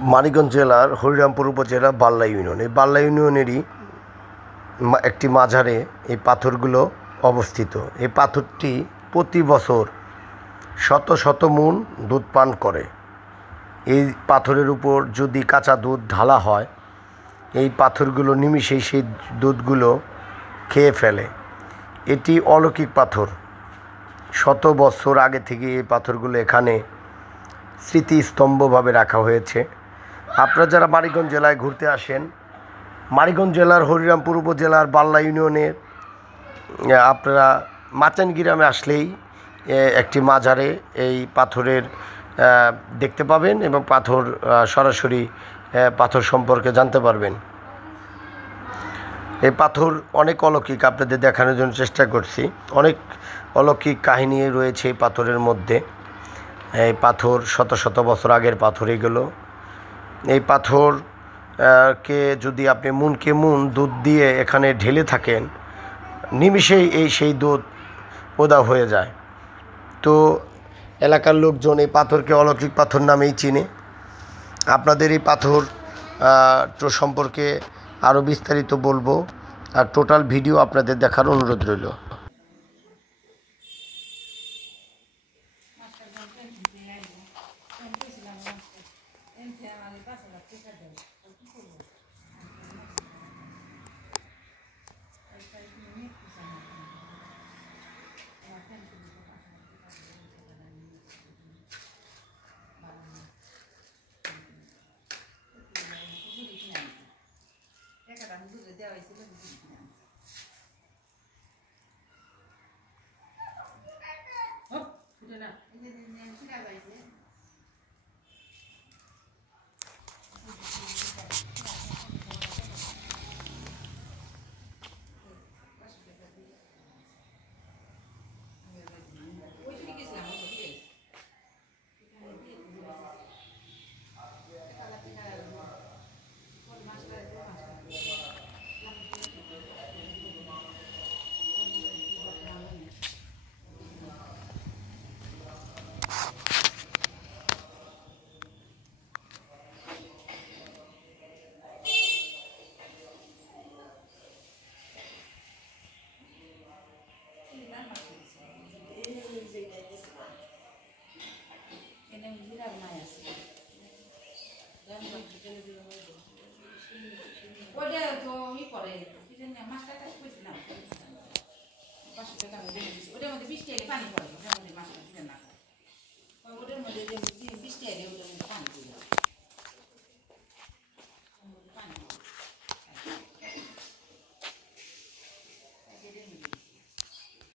মানিকগঞ্জ জেলার হরিরামপুর উপজেলা বাল্লা ইউনিয়ন। এই বাল্লা ইউনিয়নেরই একটি মাজারে এই পাথরগুলো অবস্থিত। এই পাথরটি প্রতি বছর শত শত মণ দুধ পান করে। এই পাথরের উপর যদি কাঁচা দুধ ঢালা হয়, এই পাথরগুলো নিমিষেই সেই দুধগুলো খেয়ে ফেলে। এটি অলৌকিক পাথর। শত বছর আগে থেকে এই পাথরগুলো এখানে স্মৃতিস্তম্ভভাবে রাখা হয়েছে। আপনারা যারা মানিকগঞ্জ জেলায় ঘুরতে আসেন, মানিকগঞ্জ জেলার হরিরামপুর উপজেলার বাল্লা ইউনিয়নের আপনারা মাচান গ্রামে আসলেই একটি মাজারে এই পাথরের দেখতে পাবেন এবং পাথর সরাসরি পাথর সম্পর্কে জানতে পারবেন। এই পাথর অনেক অলৌকিক, আপনাদের দেখানোর জন্য চেষ্টা করছি। অনেক অলৌকিক কাহিনী রয়েছে এই পাথরের মধ্যে। এই পাথর শত শত বছর আগের পাথর এগুলো। এই পাথর কে যদি আপনি মণকে মণ দুধ দিয়ে এখানে ঢেলে থাকেন, নিমিষেই সেই দুধ উধাও হয়ে যায়। তো এলাকার লোকজন এই পাথরকে অলৌকিক পাথর নামেই চিনে। আপনাদের এই পাথর সম্পর্কে আরও বিস্তারিত বলবো, আর টোটাল ভিডিও আপনাদের দেখার অনুরোধ রইল। ওটা তো করে মাছটা কইছিলাম 500 টাকা ওটার মধ্যে 20 টাকা পানি পড়ে, ওটার মধ্যে মাছটা দিতে না, ওটার মধ্যে 20 টাকা ওটার মধ্যে পানি দিলাম।